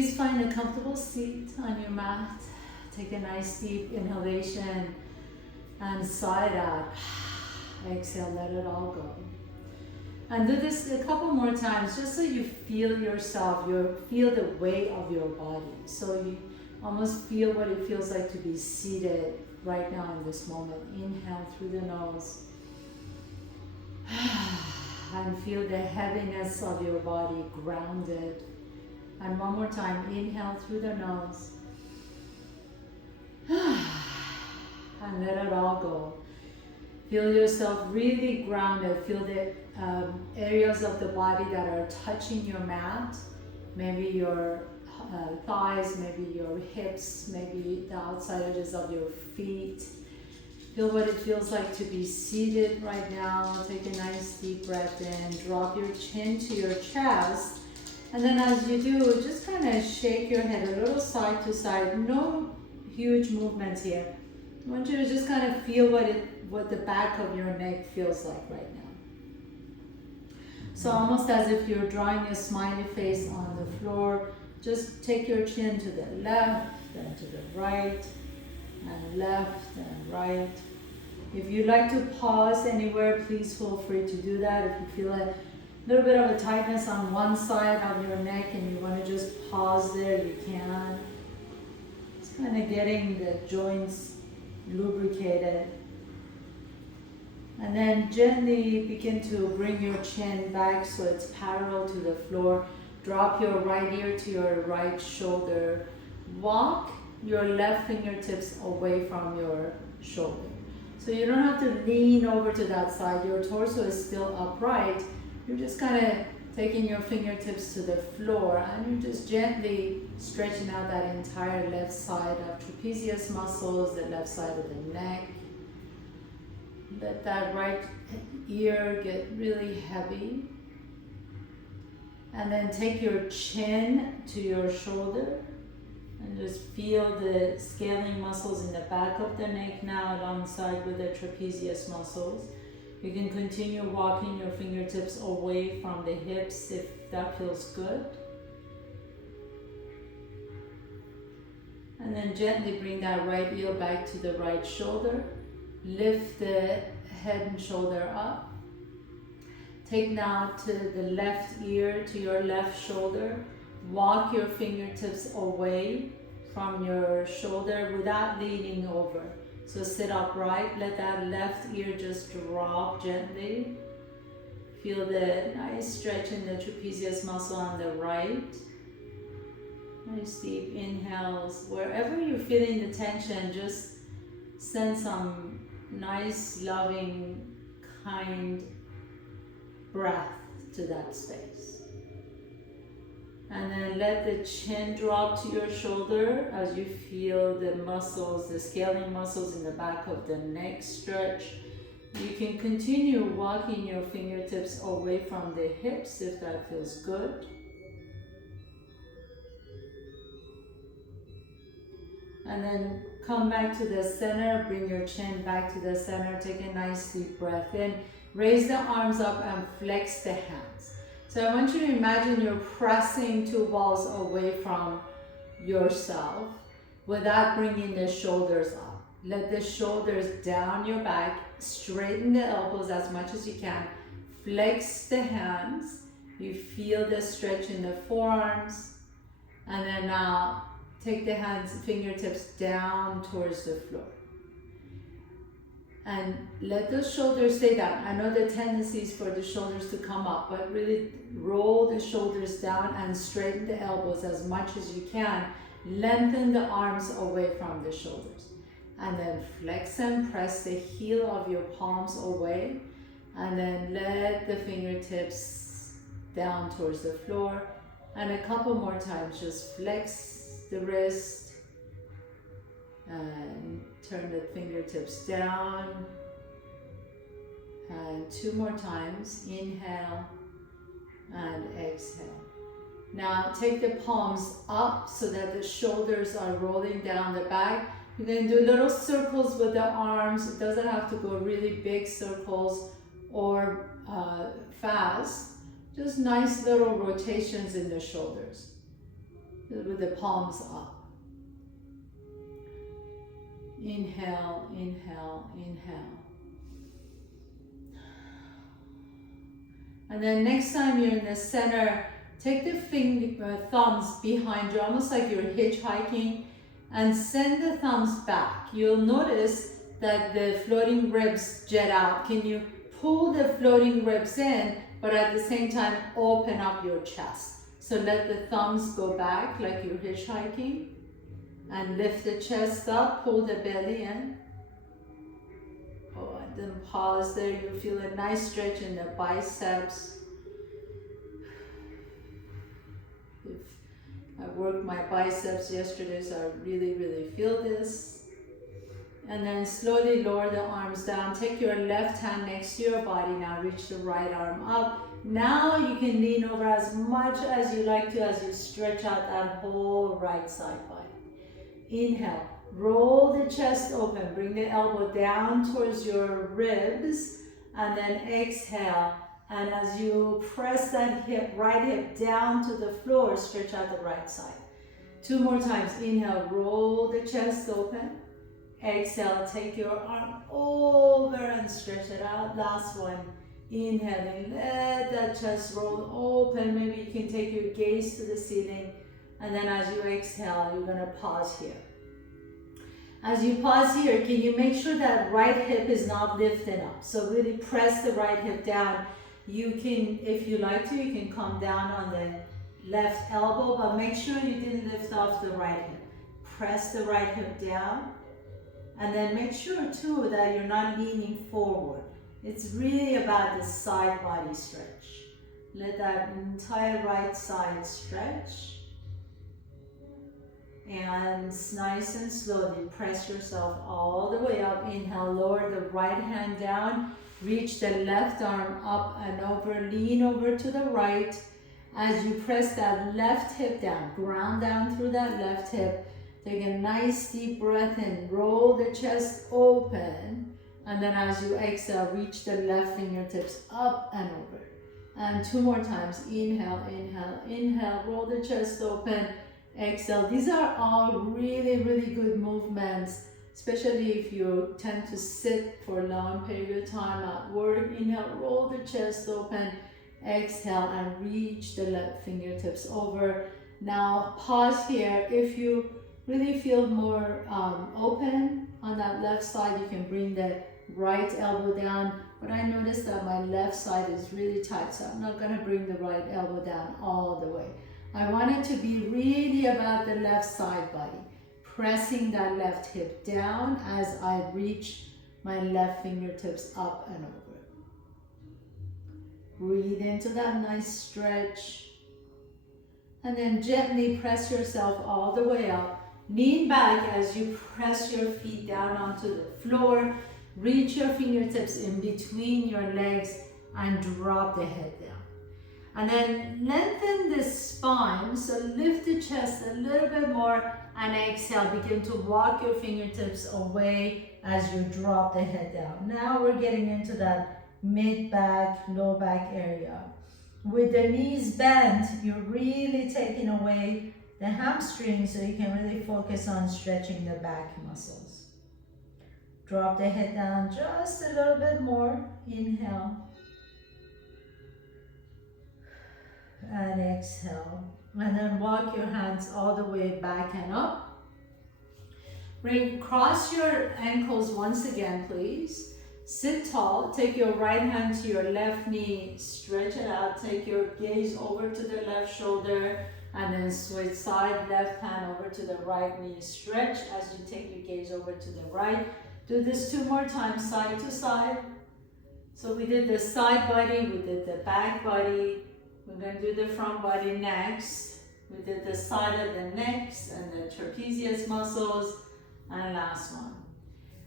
Please find a comfortable seat on your mat. Take a nice deep inhalation and sigh it out. Exhale, let it all go. And do this a couple more times just so you feel yourself, you feel the weight of your body. So you almost feel what it feels like to be seated right now in this moment. Inhale through the nose. And feel the heaviness of your body grounded. And one more time, inhale through the nose. And let it all go. Feel yourself really grounded. Feel the areas of the body that are touching your mat. Maybe your thighs, maybe your hips, maybe the outside edges of your feet. Feel what it feels like to be seated right now. Take a nice deep breath in. Drop your chin to your chest. And then as you do, just kind of shake your head a little side to side. No huge movements here. I want you to just kind of feel what the back of your neck feels like right now. So almost as if you're drawing a smiley face on the floor. Just take your chin to the left, then to the right, and left and right. If you'd like to pause anywhere, please feel free to do that. If you feel a little bit of a tightness on one side of your neck and you want to just pause there, you can. It's kind of getting the joints lubricated. And then gently begin to bring your chin back so it's parallel to the floor. Drop your right ear to your right shoulder. Walk your left fingertips away from your shoulder. So you don't have to lean over to that side. Your torso is still upright. You're just kind of taking your fingertips to the floor and you're just gently stretching out that entire left side of trapezius muscles, the left side of the neck. Let that right ear get really heavy. And then take your chin to your shoulder and just feel the scaling muscles in the back of the neck now alongside with the trapezius muscles. You can continue walking your fingertips away from the hips if that feels good. And then gently bring that right heel back to the right shoulder. Lift the head and shoulder up. Take now to the left ear to your left shoulder. Walk your fingertips away from your shoulder without leaning over. So sit upright, let that left ear just drop gently. Feel the nice stretch in the trapezius muscle on the right. Nice deep inhales. Wherever you're feeling the tension, just send some nice, loving, kind breath to that space. And then let the chin drop to your shoulder as you feel the muscles, the scaling muscles in the back of the neck stretch. You can continue walking your fingertips away from the hips if that feels good. And then come back to the center, bring your chin back to the center, take a nice deep breath in. Raise the arms up and flex the hands. So I want you to imagine you're pressing two balls away from yourself without bringing the shoulders up. Let the shoulders down your back, straighten the elbows as much as you can. Flex the hands. You feel the stretch in the forearms. And then now take the hands, fingertips down towards the floor. And let those shoulders stay down. I know the tendency is for the shoulders to come up, but really roll the shoulders down and straighten the elbows as much as you can. Lengthen the arms away from the shoulders. And then flex and press the heel of your palms away. And then let the fingertips down towards the floor. And a couple more times, just flex the wrist. And turn the fingertips down. And two more times. Inhale and exhale. Now take the palms up so that the shoulders are rolling down the back. You're going to do little circles with the arms. It doesn't have to go really big circles or fast. Just nice little rotations in the shoulders. with the palms up. Inhale, inhale, inhale. And then next time you're in the center, take the thumbs behind you, almost like you're hitchhiking, and send the thumbs back. You'll notice that the floating ribs jet out. Can you pull the floating ribs in, but at the same time open up your chest? So let the thumbs go back like you're hitchhiking, and lift the chest up, pull the belly in. Oh, and then pause there. You feel a nice stretch in the biceps. I worked my biceps yesterday, so I really feel this. And then slowly lower the arms down. Take your left hand next to your body. Now reach the right arm up. Now you can lean over as much as you like to as you stretch out that whole right side body. Inhale, roll the chest open. Bring the elbow down towards your ribs. And then exhale. And as you press that hip, right hip down to the floor, stretch out the right side. 2 more times. Inhale, roll the chest open. Exhale, take your arm over and stretch it out. Last one. Inhaling, let that chest roll open. Maybe you can take your gaze to the ceiling. And then as you exhale, you're gonna pause here. As you pause here, can you make sure that right hip is not lifted up? So really press the right hip down. You can, if you like to, you can come down on the left elbow, but make sure you didn't lift off the right hip. Press the right hip down. And then make sure too that you're not leaning forward. It's really about the side body stretch. Let that entire right side stretch. And nice and slowly press yourself all the way up. Inhale, lower the right hand down. Reach the left arm up and over. Lean over to the right. As you press that left hip down, ground down through that left hip. Take a nice deep breath in. Roll the chest open. And then as you exhale, reach the left fingertips up and over. And 2 more times. Inhale, inhale, inhale. Roll the chest open. Exhale. These are all really good movements, especially if you tend to sit for a long period of time at work. Inhale, roll the chest open. Exhale and reach the left fingertips over. Now pause here. If you really feel more open on that left side, you can bring the right elbow down. But I noticed that my left side is really tight, so I'm not going to bring the right elbow down all the way. I want it to be really about the left side body, pressing that left hip down as I reach my left fingertips up and over. Breathe into that nice stretch. And then gently press yourself all the way up. Lean back as you press your feet down onto the floor. Reach your fingertips in between your legs and drop the head down. And then lengthen the spine, so lift the chest a little bit more and exhale. Begin to walk your fingertips away as you drop the head down. Now we're getting into that mid-back, low back area. With the knees bent, you're really taking away the hamstrings so you can really focus on stretching the back muscles. Drop the head down just a little bit more. Inhale. And exhale. And then walk your hands all the way back and up. Cross your ankles once again, please. Sit tall. Take your right hand to your left knee. Stretch it out. Take your gaze over to the left shoulder. And then switch side, left hand over to the right knee. Stretch as you take your gaze over to the right. Do this 2 more times, side to side. So we did the side body, we did the back body. We're going to do the front body next. We did the side of the neck and the trapezius muscles. And last one.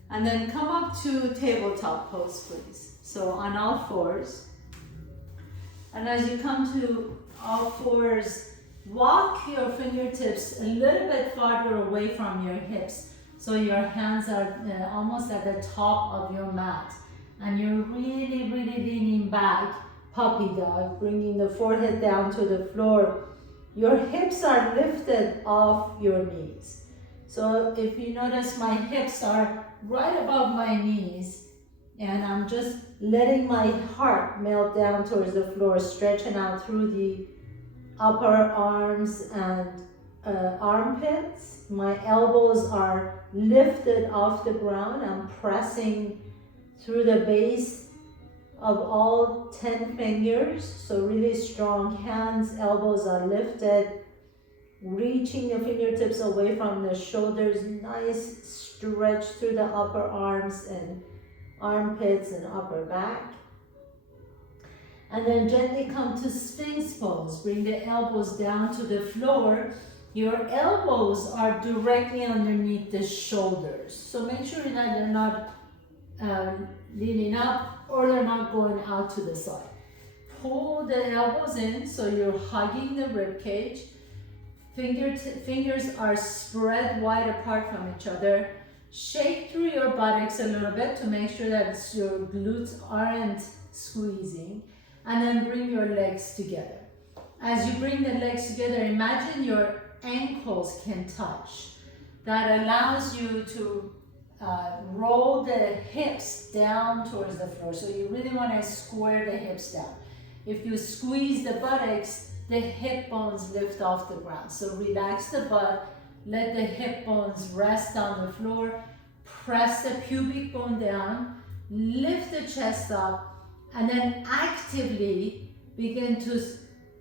And then come up to tabletop pose, please. So on all fours. And as you come to all fours, walk your fingertips a little bit farther away from your hips. So your hands are almost at the top of your mat. And you're really leaning back, puppy dog, bringing the forehead down to the floor. your hips are lifted off your knees. So if you notice, my hips are right above my knees, and I'm just letting my heart melt down towards the floor, stretching out through the upper arms and armpits. My elbows are lifted off the ground. I'm pressing through the base of all 10 fingers. So really strong hands, elbows are lifted, reaching the fingertips away from the shoulders. Nice stretch through the upper arms and armpits and upper back. And then gently come to Sphinx pose. Bring the elbows down to the floor. Your elbows are directly underneath the shoulders. So make sure that they're not leaning up or they're not going out to the side. Pull the elbows in so you're hugging the rib cage. Fingers are spread wide apart from each other. Shake through your buttocks a little bit to make sure that your glutes aren't squeezing. And then bring your legs together. As you bring the legs together, imagine your ankles can touch. That allows you to roll the hips down towards the floor. So you really want to square the hips down. If you squeeze the buttocks, the hip bones lift off the ground. So relax the butt, let the hip bones rest on the floor, press the pubic bone down, lift the chest up, and then actively begin to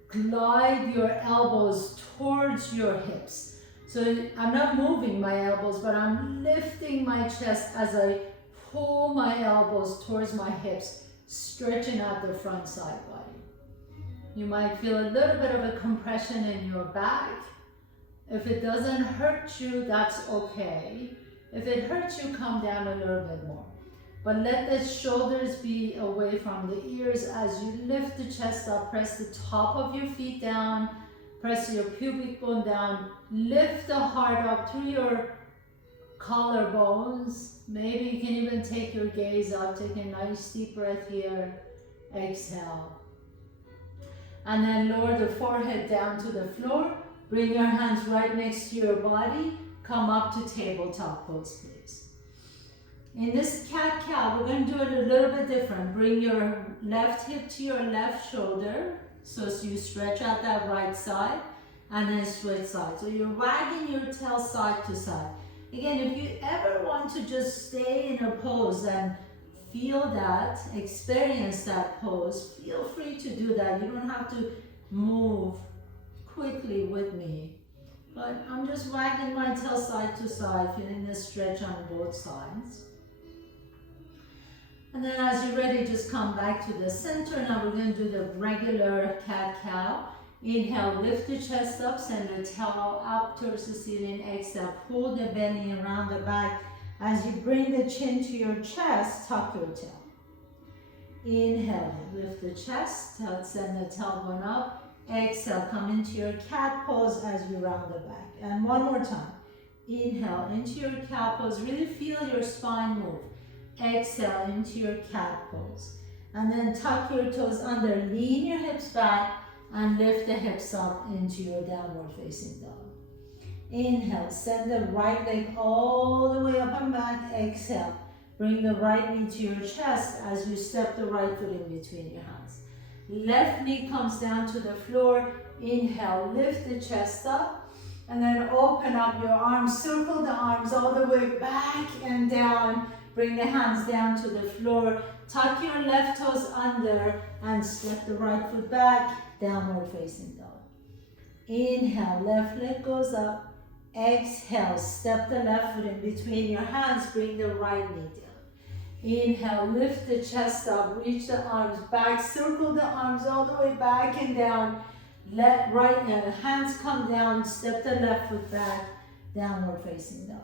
glide your elbows towards your hips. So I'm not moving my elbows, but I'm lifting my chest as I pull my elbows towards my hips, stretching out the front side body. You might feel a little bit of a compression in your back. If it doesn't hurt you, that's okay. If it hurts you, come down a little bit more. But let the shoulders be away from the ears as you lift the chest up. Press the top of your feet down. Press your pubic bone down. Lift the heart up through your collarbones. Maybe you can even take your gaze up. Take a nice deep breath here. Exhale. And then lower the forehead down to the floor. Bring your hands right next to your body. Come up to tabletop pose, please. In this cat-cow, we're going to do it a little bit different. Bring your left hip to your left shoulder. So you stretch out that right side and then switch sides. So you're wagging your tail side to side. Again, if you ever want to just stay in a pose and feel that, experience that pose, feel free to do that. You don't have to move quickly with me. But I'm just wagging my tail side to side, feeling the stretch on both sides. And then as you're ready, just come back to the center. Now we're going to do the regular cat-cow. Inhale, lift the chest up, send the tail up towards the ceiling. Exhale, pull the belly around the back. As you bring the chin to your chest, tuck your tail. Inhale, lift the chest, send the tailbone up. Exhale, come into your cat pose as you round the back. And one more time. Inhale, into your cat pose. Really feel your spine move. Exhale into your cat pose. And then tuck your toes under, lean your hips back, and lift the hips up into your downward facing dog. Inhale, send the right leg all the way up and back. Exhale, bring the right knee to your chest as you step the right foot in between your hands. Left knee comes down to the floor. Inhale, lift the chest up, and then open up your arms. Circle the arms all the way back and down. Bring the hands down to the floor. Tuck your left toes under and step the right foot back, downward facing dog. Inhale, left leg goes up. Exhale, step the left foot in between your hands, bring the right knee down. Inhale, lift the chest up, reach the arms back, circle the arms all the way back and down. Let hands come down, step the left foot back, downward facing dog.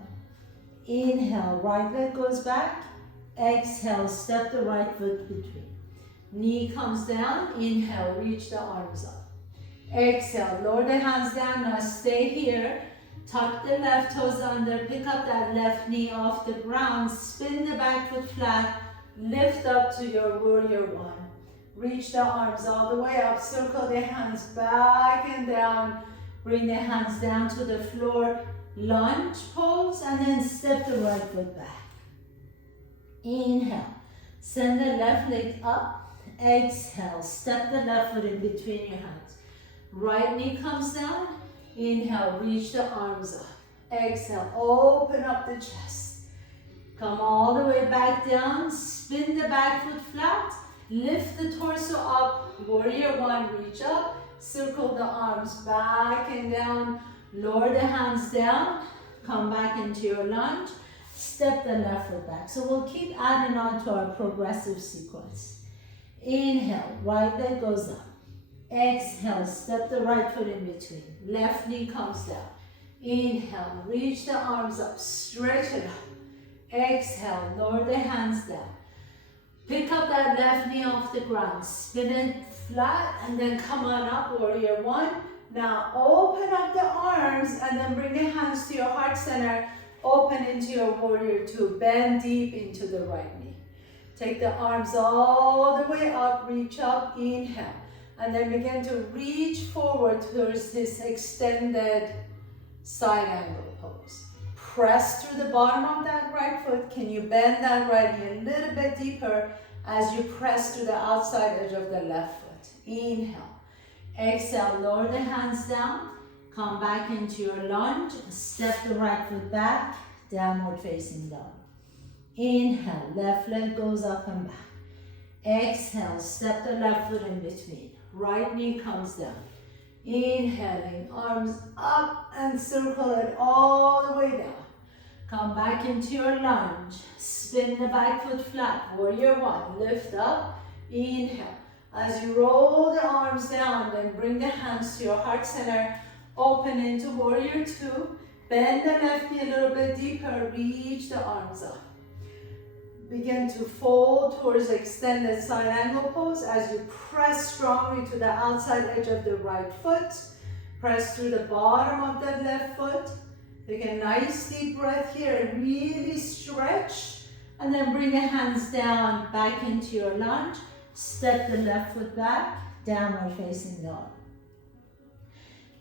Inhale, right leg goes back. Exhale, step the right foot between. Knee comes down. Inhale, reach the arms up. Exhale, lower the hands down. Now stay here. Tuck the left toes under. Pick up that left knee off the ground. Spin the back foot flat. Lift up to your warrior one. Reach the arms all the way up. Circle the hands back and down. Bring the hands down to the floor, lunge pose, and then step the right foot back. Inhale, send the left leg up. Exhale, step the left foot in between your hands. Right knee comes down. Inhale, reach the arms up. Exhale, open up the chest. Come all the way back down. Spin the back foot flat. Lift the torso up. Warrior one, reach up. Circle the arms back and down. Lower the hands down. Come back into your lunge. Step the left foot back. So we'll keep adding on to our progressive sequence. Inhale, right leg goes up. Exhale, step the right foot in between. Left knee comes down. Inhale, reach the arms up, stretch it up. Exhale, lower the hands down. Pick up that left knee off the ground. Spin it flat and then come on up, warrior one. Now open up the arms and then bring the hands to your heart center. Open into your warrior two. Bend deep into the right knee. Take the arms all the way up, reach up, inhale. And then begin to reach forward towards this extended side angle pose. Press through the bottom of that right foot. Can you bend that right knee a little bit deeper as you press through the outside edge of the left foot? Inhale. Exhale, lower the hands down. Come back into your lunge. Step the right foot back. Downward facing dog. Inhale, left leg goes up and back. Exhale, step the left foot in between. Right knee comes down. Inhaling, arms up and circle it all the way down. Come back into your lunge. Spin the back foot flat. Warrior one, lift up. Inhale. As you roll the arms down, then bring the hands to your heart center. Open into warrior two. Bend the left knee a little bit deeper. Reach the arms up. Begin to fold towards extended side angle pose as you press strongly to the outside edge of the right foot. Press through the bottom of that left foot. Take a nice deep breath here and really stretch. And then bring the hands down back into your lunge. Step the left foot back, downward facing dog.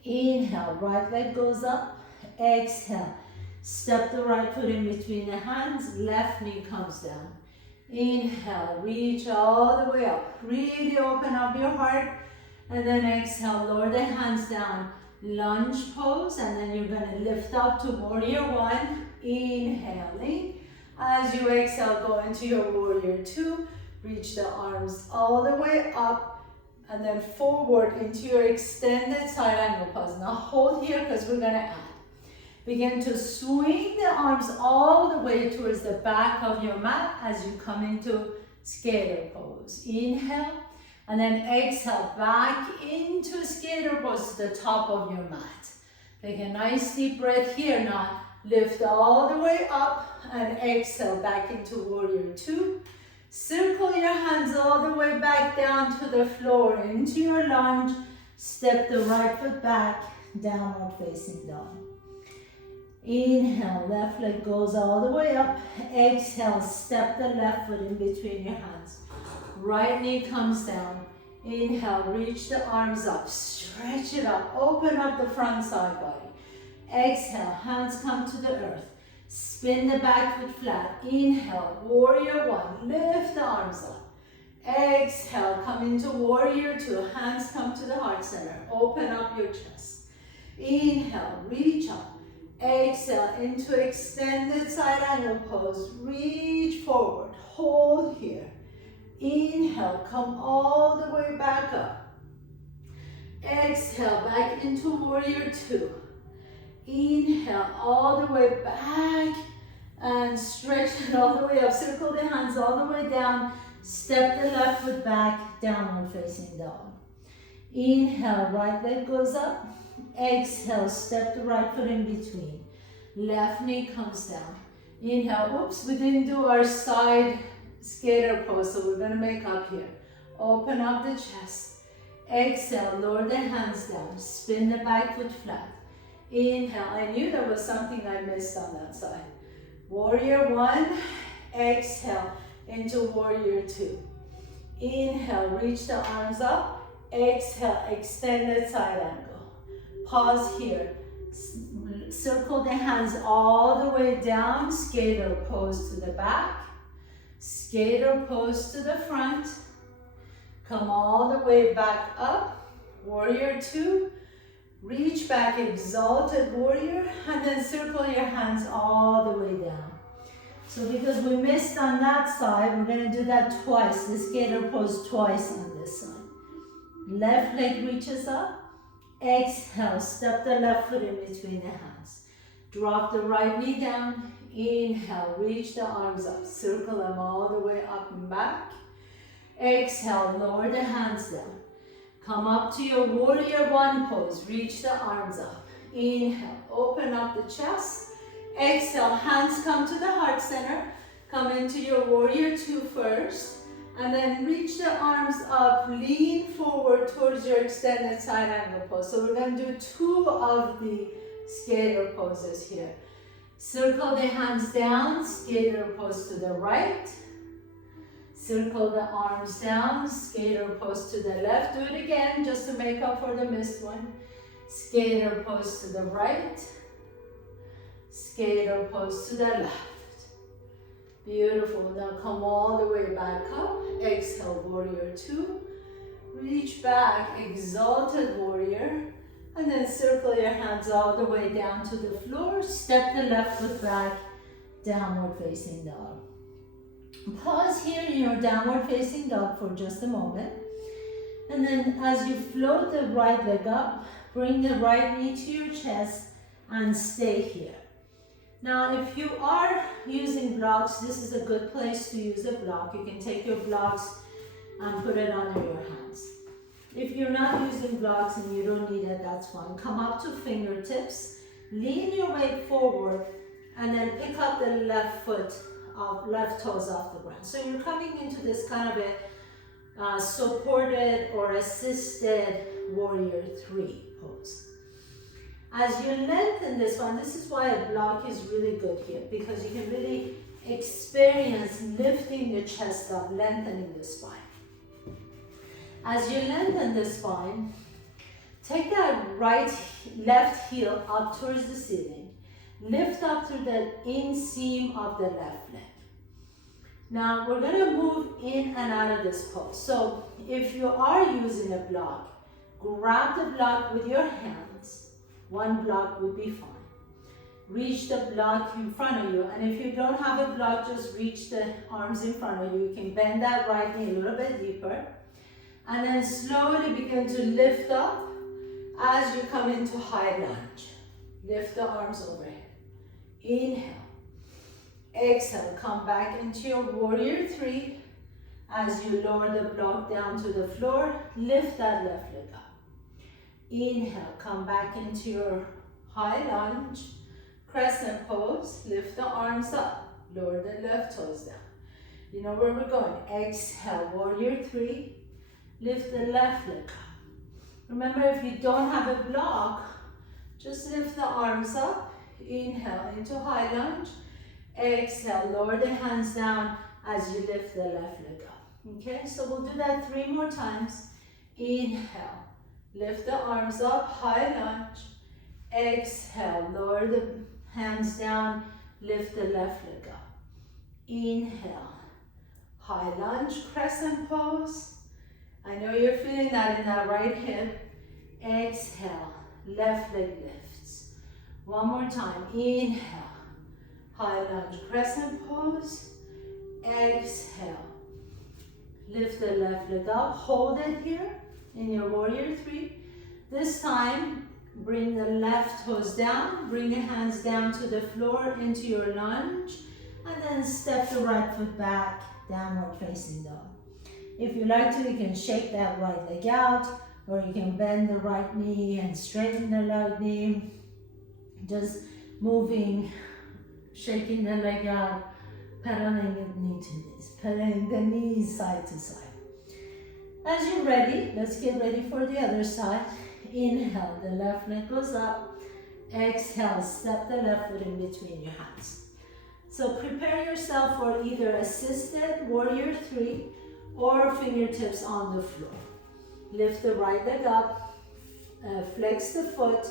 Inhale, right leg goes up. Exhale. Step the right foot in between the hands, left knee comes down. Inhale, reach all the way up. Really open up your heart. And then exhale, lower the hands down. Lunge pose, and then you're gonna lift up to warrior one. Inhaling. As you exhale, go into your warrior two. Reach the arms all the way up. And then forward into your extended side angle pose. Now hold here because we're gonna add. Begin to swing the arms all the way towards the back of your mat as you come into skater pose. Inhale, and then exhale back into skater pose to the top of your mat. Take a nice deep breath here. Now lift all the way up and exhale back into warrior two. Circle your hands all the way back down to the floor into your lunge. Step the right foot back, downward facing dog. Inhale, left leg goes all the way up. Exhale, step the left foot in between your hands. Right knee comes down. Inhale, reach the arms up. Stretch it up. Open up the front side body. Exhale, hands come to the earth. Spin the back foot flat. Inhale, warrior one. Lift the arms up. Exhale, come into warrior two. Hands come to the heart center. Open up your chest. Inhale, reach up. Exhale into extended side angle pose. Reach forward. Hold here. Inhale, come all the way back up. Exhale, back into warrior two. Inhale, all the way back and stretch it all the way up. Circle the hands all the way down. Step the left foot back, downward facing dog. Inhale, right leg goes up. Exhale, step the right foot in between. Left knee comes down. Inhale, oops, we didn't do our side skater pose, so we're gonna make up here. Open up the chest. Exhale, lower the hands down. Spin the back foot flat. Inhale, I knew there was something I missed on that side. Warrior one, exhale into warrior two. Inhale, reach the arms up. Exhale, extended side angle. Pause here. Circle the hands all the way down. Skater pose to the back. Skater pose to the front. Come all the way back up. Warrior two. Reach back, exalted warrior. And then circle your hands all the way down. So because we missed on that side, we're going to do that twice. The skater pose twice on this side. Left leg reaches up. Exhale, step the left foot in between the hands. Drop the right knee down. Inhale, reach the arms up. Circle them all the way up and back. Exhale, lower the hands down. Come up to your warrior one pose. Reach the arms up. Inhale, open up the chest. Exhale, hands come to the heart center. Come into your warrior two first. And then reach the arms up, lean forward towards your extended side angle pose. So we're going to do two of the skater poses here. Circle the hands down, skater pose to the right. Circle the arms down, skater pose to the left. Do it again just to make up for the missed one. Skater pose to the right. Skater pose to the left. Beautiful. Now come all the way back up. Exhale, warrior two. Reach back, exalted warrior. And then circle your hands all the way down to the floor. Step the left foot back, downward facing dog. Pause here in your downward facing dog for just a moment. And then as you float the right leg up, bring the right knee to your chest and stay here. Now, if you are using blocks, this is a good place to use a block. You can take your blocks and put it under your hands. If you're not using blocks and you don't need it, that's fine. Come up to fingertips, lean your weight forward, and then pick up the left foot, left toes off the ground. So you're coming into this kind of a supported or assisted warrior three pose. As you lengthen this one, this is why a block is really good here, because you can really experience lifting the chest up, lengthening the spine. As you lengthen the spine, take that left heel up towards the ceiling. Lift up through the inseam of the left leg. Now we're going to move in and out of this pose. So if you are using a block, grab the block with your hands. One block would be fine. Reach the block in front of you, and if you don't have a block, just reach the arms in front of you. You can bend that right knee a little bit deeper, and then slowly begin to lift up as you come into high lunge. Lift the arms overhead. Inhale. Exhale, come back into your warrior three. As you lower the block down to the floor, lift that left leg up. Inhale, come back into your high lunge, crescent pose, lift the arms up, lower the left toes down. You know where we're going. Exhale, warrior three, lift the left leg up. Remember, if you don't have a block, just lift the arms up, inhale into high lunge, exhale, lower the hands down as you lift the left leg up. Okay, so we'll do that 3 more times. Inhale. Lift the arms up, high lunge. Exhale, lower the hands down, lift the left leg up. Inhale, high lunge, crescent pose. I know you're feeling that in that right hip. Exhale, left leg lifts. One more time, inhale, high lunge, crescent pose. Exhale, lift the left leg up, hold it here in your warrior three. This time, bring the left toes down, bring your hands down to the floor into your lunge, and then step the right foot back, downward facing dog. If you like to, you can shake that right leg out, or you can bend the right knee and straighten the left knee. Just moving, shaking the leg out, pedaling the knee to knees, pedaling the knees side to side. As you're ready, let's get ready for the other side. Inhale, the left leg goes up. Exhale, step the left foot in between your hands. So prepare yourself for either assisted warrior three or fingertips on the floor. Lift the right leg up. flex the foot,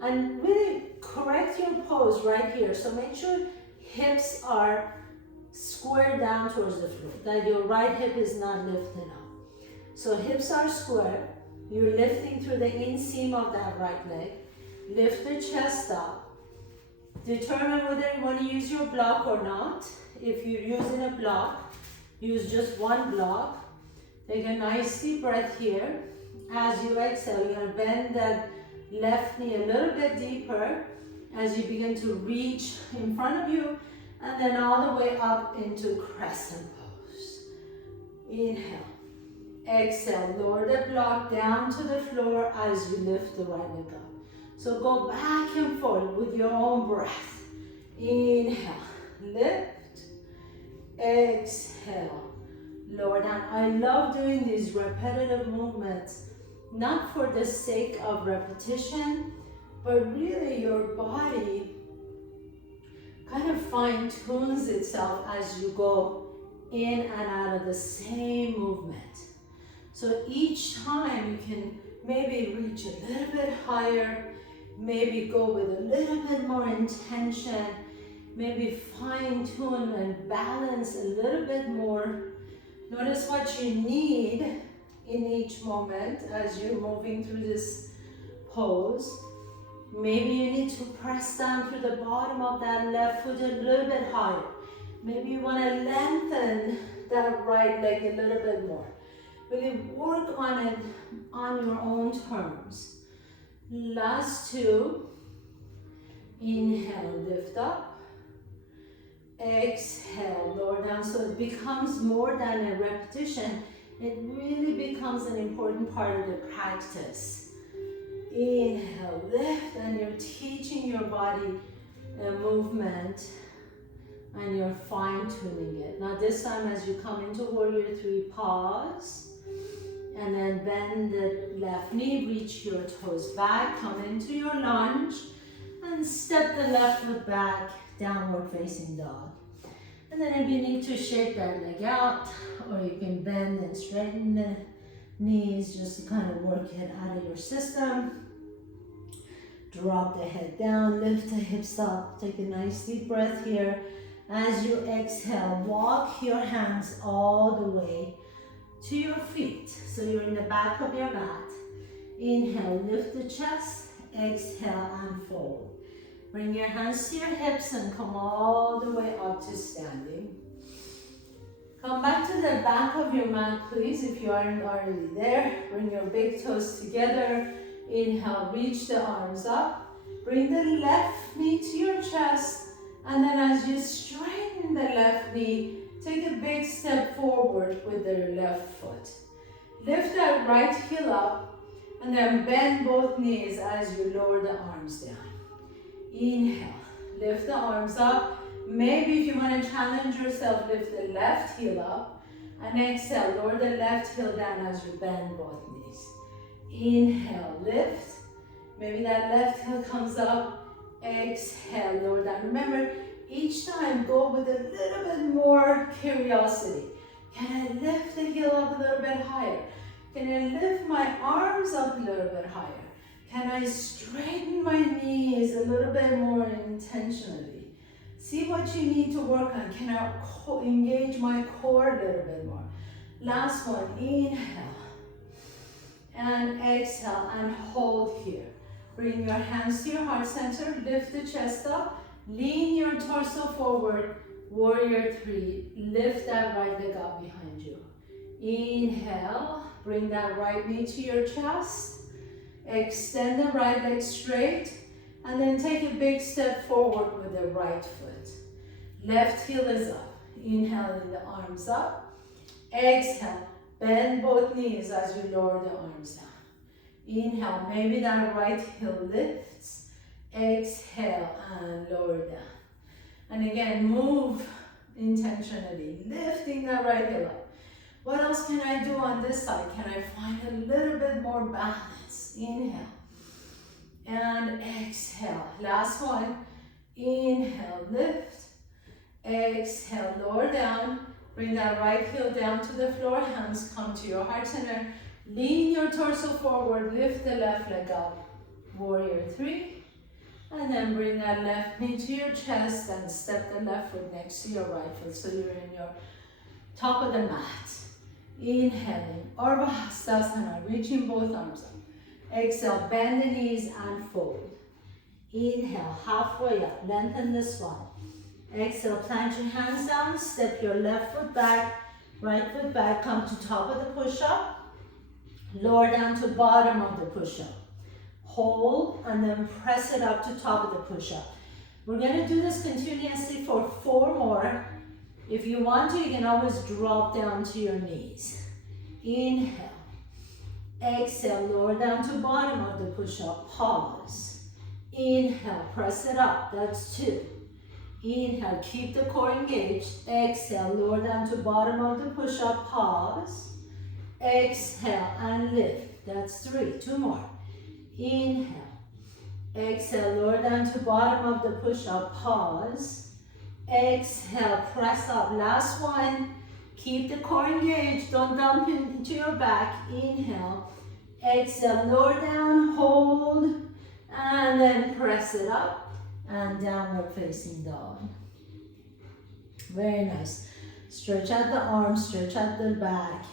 and really correct your pose right here. So make sure hips are square down towards the floor, that your right hip is not lifted up. So hips are square, you're lifting through the inseam of that right leg. Lift the chest up. Determine whether you want to use your block or not. If you're using a block, use just one block. Take a nice deep breath here. As you exhale, you're going to bend that left knee a little bit deeper as you begin to reach in front of you, and then all the way up into crescent pose. Inhale. Exhale, lower the block down to the floor as you lift the right leg up. So go back and forth with your own breath. Inhale, lift, exhale, lower down. I love doing these repetitive movements, not for the sake of repetition, but really your body kind of fine-tunes itself as you go in and out of the same movement. So each time you can maybe reach a little bit higher, maybe go with a little bit more intention, maybe fine-tune and balance a little bit more. Notice what you need in each moment as you're moving through this pose. Maybe you need to press down through the bottom of that left foot a little bit higher. Maybe you want to lengthen that right leg a little bit more. Really work on it on your own terms. Last two. Inhale, lift up. Exhale, lower down. So it becomes more than a repetition. It really becomes an important part of the practice. Inhale, lift, and you're teaching your body a movement and you're fine-tuning it. Now this time as you come into Warrior Three, pause. And then bend the left knee, reach your toes back, come into your lunge, and step the left foot back, downward facing dog. And then if you need to shake that leg out, or you can bend and straighten the knees just to kind of work it out of your system. Drop the head down, lift the hips up, take a nice deep breath here. As you exhale, walk your hands all the way to your feet. So you're in the back of your mat. Inhale, lift the chest, exhale and fold. Bring your hands to your hips and come all the way up to standing. Come back to the back of your mat, please, if you aren't already there. Bring your big toes together. Inhale, reach the arms up. Bring the left knee to your chest. And then as you straighten the left knee, take a big step forward with the left foot. Lift that right heel up and then bend both knees as you lower the arms down. Inhale, lift the arms up. Maybe if you want to challenge yourself, lift the left heel up. And exhale, lower the left heel down as you bend both knees. Inhale, lift. Maybe that left heel comes up. Exhale, lower down. Remember, each time go with a little bit more curiosity. Can I lift the heel up a little bit higher? Can I lift my arms up a little bit higher? Can I straighten my knees a little bit more intentionally? See what you need to work on. Can I engage my core a little bit more? Last one, inhale. And exhale and hold here. Bring your hands to your heart center, lift the chest up, lean your torso forward, Warrior Three. Lift that right leg up behind you. Inhale, bring that right knee to your chest. Extend the right leg straight, and then take a big step forward with the right foot. Left heel is up. Inhaling the arms up. Exhale, bend both knees as you lower the arms down. Inhale, maybe that right heel lifts. Exhale and lower down. And again, move intentionally, lifting that right heel up. What else can I do on this side? Can I find a little bit more balance? Inhale and exhale. Last one. Inhale, lift. Exhale, lower down. Bring that right heel down to the floor. Hands come to your heart center. Lean your torso forward, lift the left leg up. Warrior three. And then bring that left knee to your chest and step the left foot next to your right foot so you're in your top of the mat. Inhaling, Urdhva Hastasana, reaching both arms up. Exhale, bend the knees and fold. Inhale, halfway up, lengthen the spine. Exhale, plant your hands down, step your left foot back, right foot back, come to top of the push-up, lower down to bottom of the push-up. Hold and then press it up to top of the push-up. We're going to do this continuously for 4 more. If you want to, you can always drop down to your knees. Inhale. Exhale, lower down to bottom of the push-up. Pause. Inhale, press it up. That's 2. Inhale, keep the core engaged. Exhale, lower down to bottom of the push-up. Pause. Exhale and lift. That's 3. 2 more. Inhale. Exhale, lower down to bottom of the push-up. Pause. Exhale, press up. Last one. Keep the core engaged. Don't dump into your back. Inhale. Exhale, lower down, hold, and then press it up and downward facing dog. Very nice. Stretch out the arms, stretch out the back.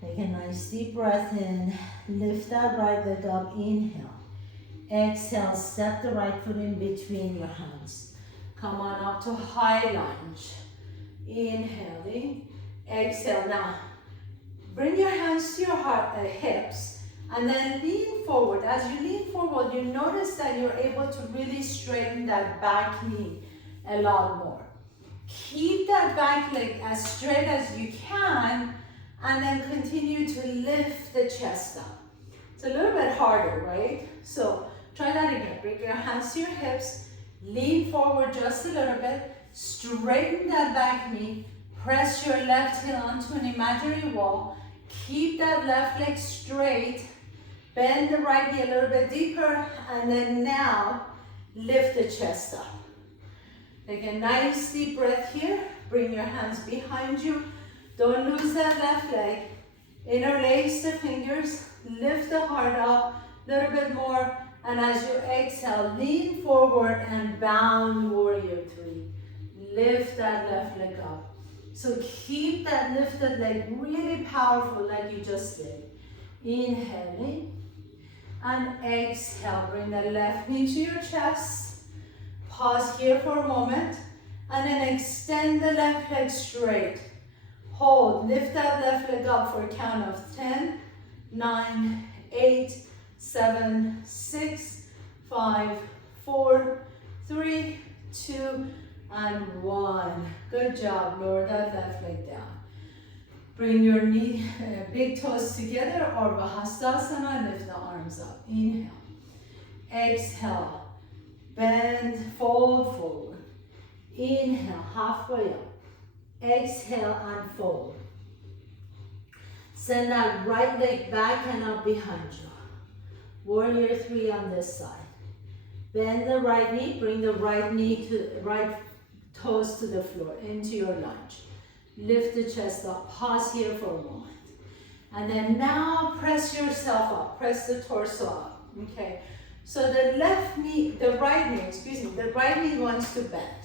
Take a nice deep breath in. Lift that right leg up. Inhale. Exhale, step the right foot in between your hands. Come on up to high lunge. Inhaling. Exhale. Now, bring your hands to your hips and then lean forward. As you lean forward, you notice that you're able to really straighten that back knee a lot more. Keep that back leg as straight as you can and then continue to lift the chest up. It's a little bit harder, right? So try that again. Bring your hands to your hips, lean forward just a little bit, straighten that back knee, press your left heel onto an imaginary wall, keep that left leg straight, bend the right knee a little bit deeper, and then now lift the chest up. Take a nice deep breath here. Bring your hands behind you. Don't lose that left leg. Interlace the fingers. Lift the heart up a little bit more. And as you exhale, lean forward and bound warrior three. Lift that left leg up. So keep that lifted leg really powerful like you just did. Inhaling. And exhale. Bring the left knee to your chest. Pause here for a moment. And then extend the left leg straight. Hold. Lift that left leg up for a count of 10, 9, 8, 7, 6, 5, 4, 3, 2, and 1. Good job. Lower that left leg down. Bring your knee, big toes together, Urdhva Hastasana. Lift the arms up. Inhale. Exhale. Bend, fold forward. Inhale, halfway up. Exhale and fold. Send that right leg back and up behind you. Warrior three on this side. Bend the right knee, bring the right toes to the floor, into your lunge. Lift the chest up, pause here for a moment. And then now press yourself up, press the torso up, okay? So the right knee wants to bend.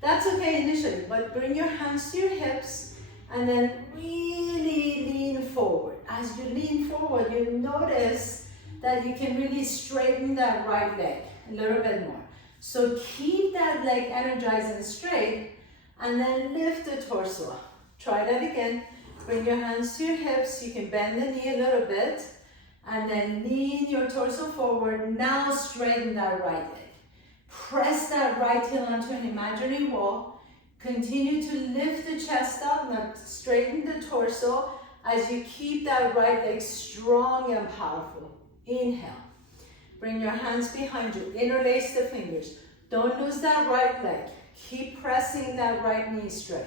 That's okay initially, but bring your hands to your hips and then really lean forward. As you lean forward, you notice that you can really straighten that right leg a little bit more. So keep that leg energized and straight and then lift the torso up. Try that again. Bring your hands to your hips. You can bend the knee a little bit and then lean your torso forward. Now straighten that right leg. Press that right heel onto an imaginary wall. Continue to lift the chest up, now straighten the torso as you keep that right leg strong and powerful. Inhale. Bring your hands behind you. Interlace the fingers. Don't lose that right leg. Keep pressing that right knee straight.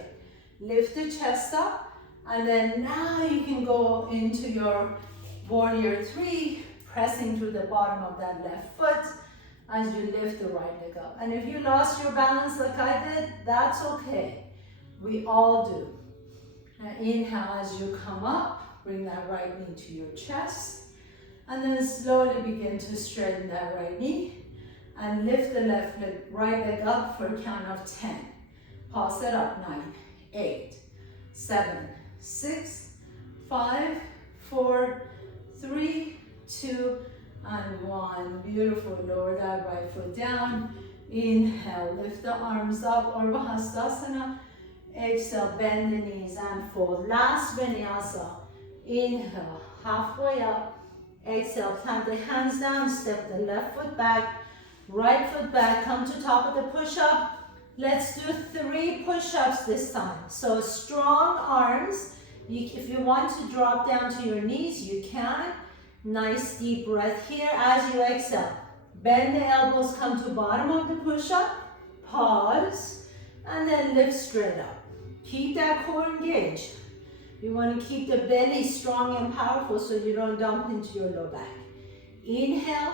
Lift the chest up, and then now you can go into your warrior three, pressing through the bottom of that left foot as you lift the right leg up. And if you lost your balance like I did, that's okay. We all do. Now inhale as you come up, Bring that right knee to your chest. And then slowly begin to straighten that right knee. And lift the right leg up for a count of 10. Pause it up. 9, 8, 7, 6, 5, 4, 3, 2, and 1. Beautiful. Lower that right foot down. Inhale, lift the arms up, Urdhva Hastasana. Exhale, bend the knees and fold. Last vinyasa. Inhale, halfway up. Exhale, plant the hands down, step the left foot back, right foot back, come to top of the push-up. Let's do 3 push-ups this time. So strong arms. If you want to drop down to your knees, you can. Nice deep breath here as you exhale. Bend the elbows, come to bottom of the push-up. Pause, and then lift straight up. Keep that core engaged. You want to keep the belly strong and powerful so you don't dump into your low back. Inhale,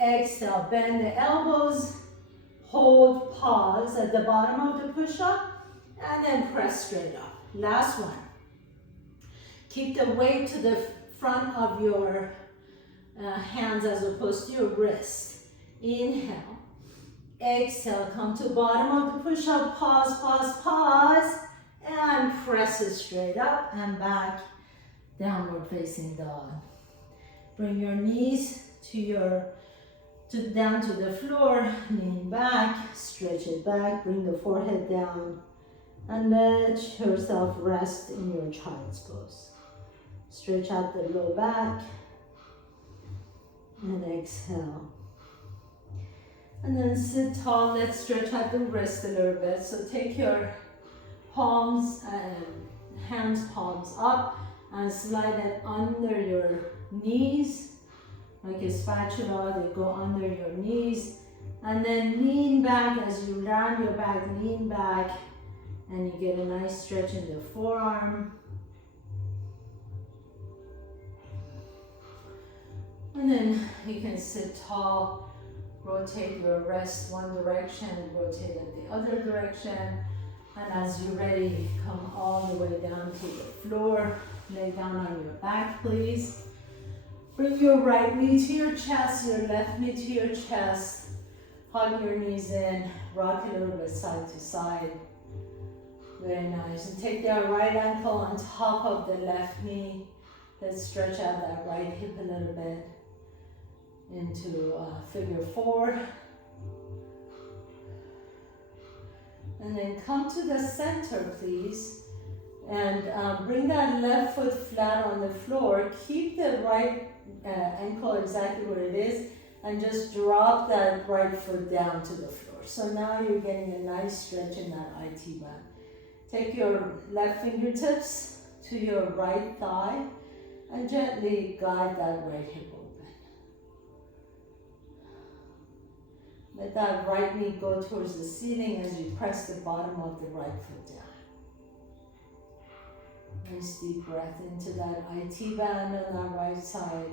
exhale, bend the elbows, hold, pause at the bottom of the push-up, and then press straight up. Last one. Keep the weight to the front of your hands as opposed to your wrist. Inhale, exhale, come to bottom of the push-up, pause, pause, pause, and press it straight up and back, downward facing dog. Bring your knees down to the floor, lean back, stretch it back, bring the forehead down, and let yourself rest in your child's pose. Stretch out the low back, and exhale. And then sit tall. Let's stretch out the wrist a little bit. So take your palms and hands palms up and slide it under your knees like a spatula. They go under your knees, and then lean back as you round your back. Lean back, and you get a nice stretch in the forearm. And then you can sit tall, rotate your wrist one direction, rotate it the other direction. And as you're ready, come all the way down to the floor. Lay down on your back, please. Bring your right knee to your chest, your left knee to your chest. Hug your knees in, rock a little bit side to side. Very nice. And take that right ankle on top of the left knee. Let's stretch out that right hip a little bit into figure 4. And then come to the center, please. And bring that left foot flat on the floor. Keep the right ankle exactly where it is. And just drop that right foot down to the floor. So now you're getting a nice stretch in that IT band. Take your left fingertips to your right thigh. And gently guide that right hip open. Let that right knee go towards the ceiling as you press the bottom of the right foot down. Nice deep breath into that IT band on that right side.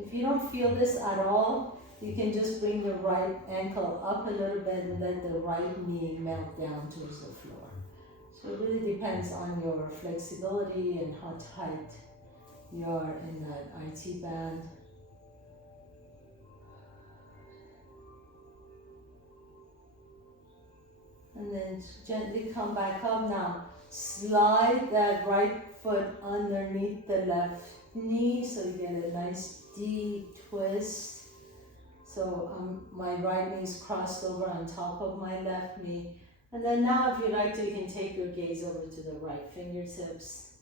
If you don't feel this at all, you can just bring the right ankle up a little bit and let the right knee melt down towards the floor. So it really depends on your flexibility and how tight you are in that IT band. And then gently come back up now. Slide that right foot underneath the left knee so you get a nice deep twist. So my right knee is crossed over on top of my left knee. And then now if you like to, you can take your gaze over to the right fingertips.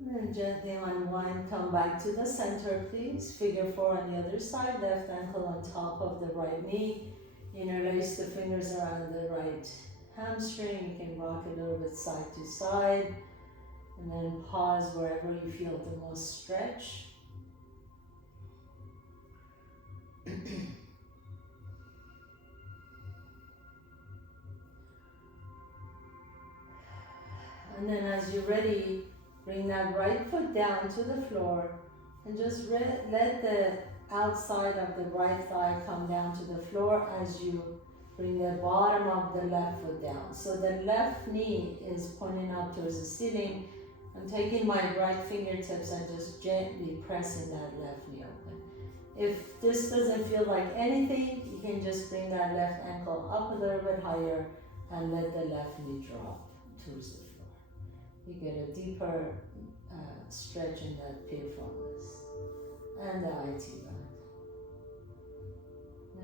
And then gently unwind, come back to the center, please. Figure 4 on the other side, left ankle on top of the right knee. Interlace the fingers around the right hamstring. You can rock a little bit side to side. And then pause wherever you feel the most stretch. And then as you're ready, bring that right foot down to the floor and just let the outside of the right thigh come down to the floor as you bring the bottom of the left foot down. So the left knee is pointing up towards the ceiling. I'm taking my right fingertips and just gently pressing that left knee open. If this doesn't feel like anything, you can just bring that left ankle up a little bit higher and let the left knee drop towards the floor. You get a deeper stretch in that piriformis and the IT band.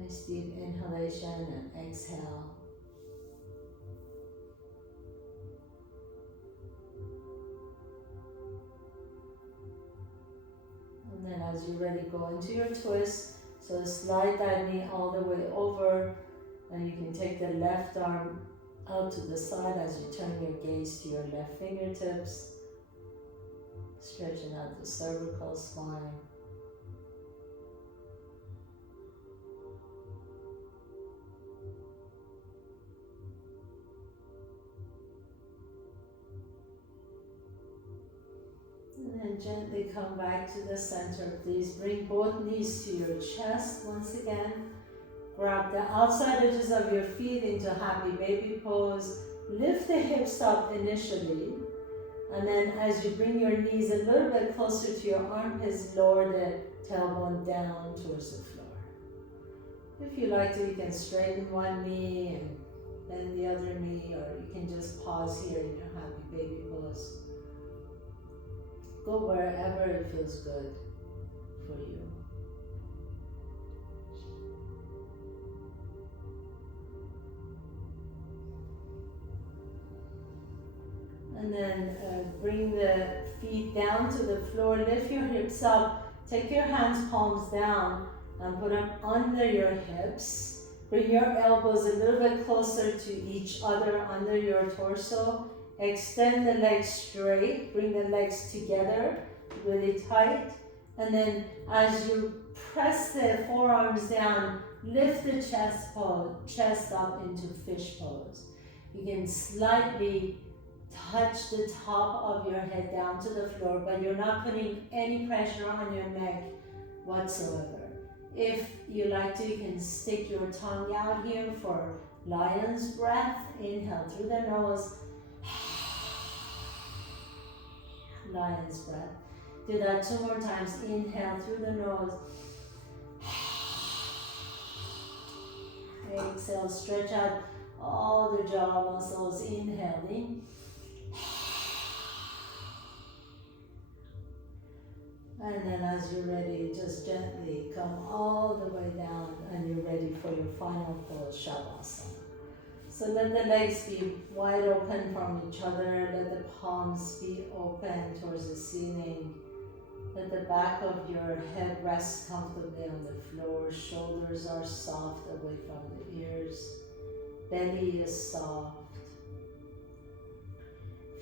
Nice deep inhalation and exhale. And then as you're ready, go into your twist. So slide that knee all the way over, and you can take the left arm out to the side as you turn your gaze to your left fingertips, stretching out the cervical spine. And then gently come back to the center. Please bring both knees to your chest once again. Grab the outside edges of your feet into happy baby pose. Lift the hips up initially. And then as you bring your knees a little bit closer to your armpits, lower the tailbone down towards the floor. If you like to, you can straighten one knee and bend the other knee, or you can just pause here in your happy baby pose. Go wherever it feels good for you. And then bring the feet down to the floor, lift your hips up, take your hands palms down and put them under your hips. Bring your elbows a little bit closer to each other under your torso. Extend the legs straight, bring the legs together really tight. And then as you press the forearms down, lift the chest up into fish pose. You can slightly touch the top of your head down to the floor, but you're not putting any pressure on your neck whatsoever. If you like to, you can stick your tongue out here for lion's breath. Inhale through the nose. Lion's breath. Do that 2 more times. Inhale through the nose. Exhale, stretch out all the jaw muscles. Inhaling. And then as you're ready, just gently come all the way down and you're ready for your final pose, Shavasana. So let the legs be wide open from each other. Let the palms be open towards the ceiling. Let the back of your head rest comfortably on the floor. Shoulders are soft away from the ears. Belly is soft.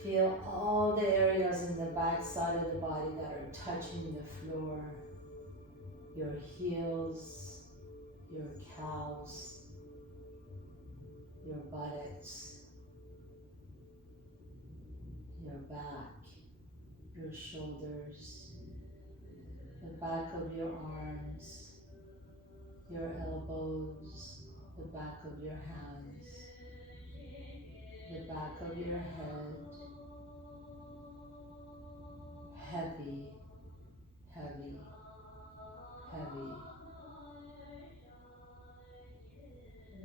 Feel all the areas in the back side of the body that are touching the floor. Your heels, your calves, your buttocks, your back, your shoulders, the back of your arms, your elbows, the back of your hands, the back of your head. Heavy, heavy, heavy.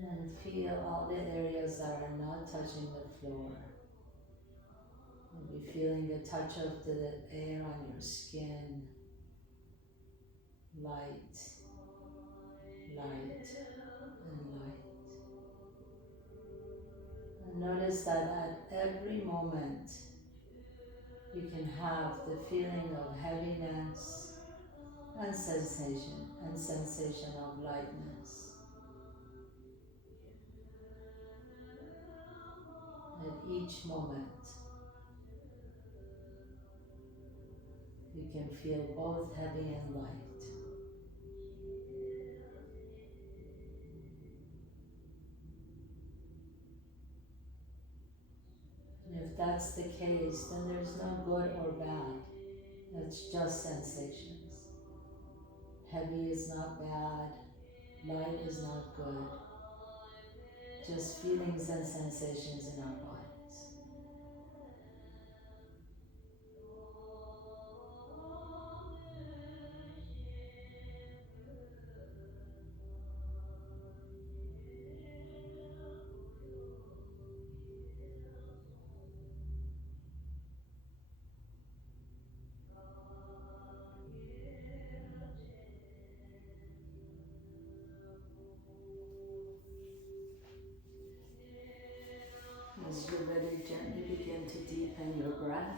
And feel all the areas that are not touching the floor. Maybe feeling the touch of the air on your skin. Light, light, and light. And notice that at every moment, you can have the feeling of heaviness and sensation of lightness. At each moment, you can feel both heavy and light. If that's the case, then there's no good or bad. It's just sensations. Heavy is not bad. Light is not good. Just feelings and sensations in our bodies. As you're ready, gently begin to deepen your breath.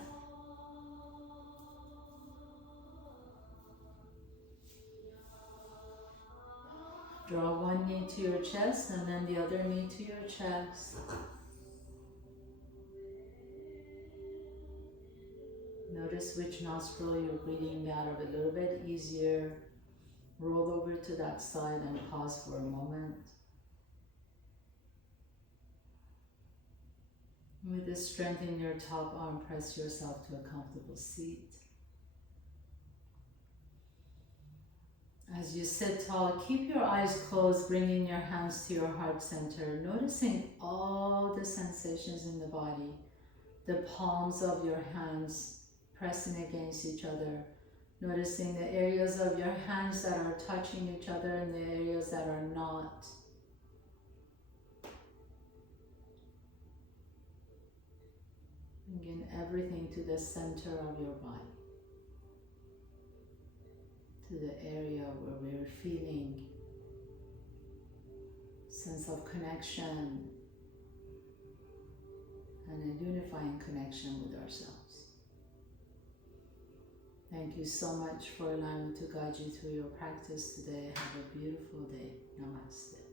Draw one knee to your chest and then the other knee to your chest. Notice which nostril you're breathing out of a little bit easier. Roll over to that side and pause for a moment. With the strength in your top arm, press yourself to a comfortable seat. As you sit tall, keep your eyes closed, bringing your hands to your heart center, noticing all the sensations in the body, the palms of your hands pressing against each other, noticing the areas of your hands that are touching each other and the areas that are not. Bringing everything to the center of your body, to the area where we're feeling sense of connection and a unifying connection with ourselves. Thank you so much for allowing me to guide you through your practice today. Have a beautiful day. Namaste.